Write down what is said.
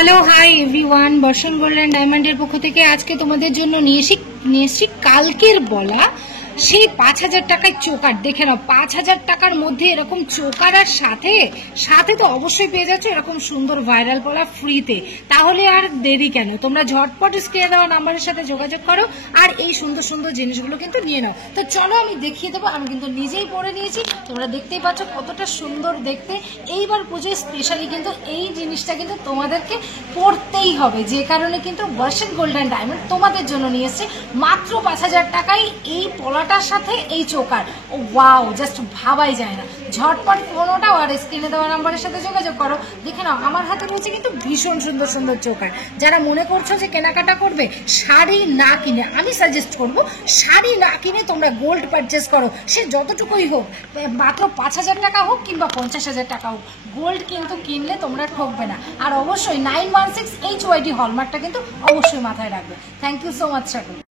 Hello hi everyone, বর্ষণ gold and ডায়মন্ডের পক্ষ থেকে আজকে তোমাদের জন্য নিয়ে এসেছি কালকের বলা সেই 5,000 টাকায় চোকার। দেখে নাও, 5,000 টাকার মধ্যে এরকম চোকার আর সাথে সাথে তো অবশ্যই পেয়ে যাচ্ছ এরকম সুন্দর ভাইরাল পলা ফ্রিতে। তাহলে আর দেরি কেন, তোমরা ঝটপট স্ক্রিনে দেওয়া নাম্বারের সাথে যোগাযোগ করো আর এই সুন্দর সুন্দর জিনিসগুলো কিন্তু নিয়ে নাও। তো চলো আমি দেখিয়ে দেবো, আমি কিন্তু নিজেই পরে নিয়েছি, তোমরা দেখতেই পাচ্ছ কতটা সুন্দর দেখতে। এইবার পুজোয় স্পেশালি কিন্তু এই জিনিসটা কিন্তু তোমাদেরকে পড়তেই হবে, যে কারণে কিন্তু বর্ষণ গোল্ড অ্যান্ড ডায়মন্ড তোমাদের জন্য নিয়ে এসছে মাত্র 5,000 টাকায় এই পলাটার সাথে এই চোকার। ও ওয়াও, জাস্ট ভাবাই যায় না। ঝটপট ফোন ওঠাও আর স্ক্রিনে দেওয়া নাম্বারের সাথে যোগাযোগ করো। দেখে নাও, আমার হাতে রয়েছে কিন্তু ভীষণ সুন্দর সুন্দর চোকার। যারা মনে করছো যে কেনাকাটা করবে শাড়ি না কিনে, আমি সাজেস্ট করবো শাড়ি না কিনে তোমরা গোল্ড পারচেস করো, সে যতটুকুই হোক, মাত্র 5,000 টাকা হোক কিংবা 50,000 টাকা হোক, গোল্ড কিন্তু কিনলে তোমরা ঠকবে না। আর অবশ্যই 916 HYD হলমার্কটা কিন্তু অবশ্যই মাথায় রাখবে। থ্যাংক ইউ সো মাচ সকল।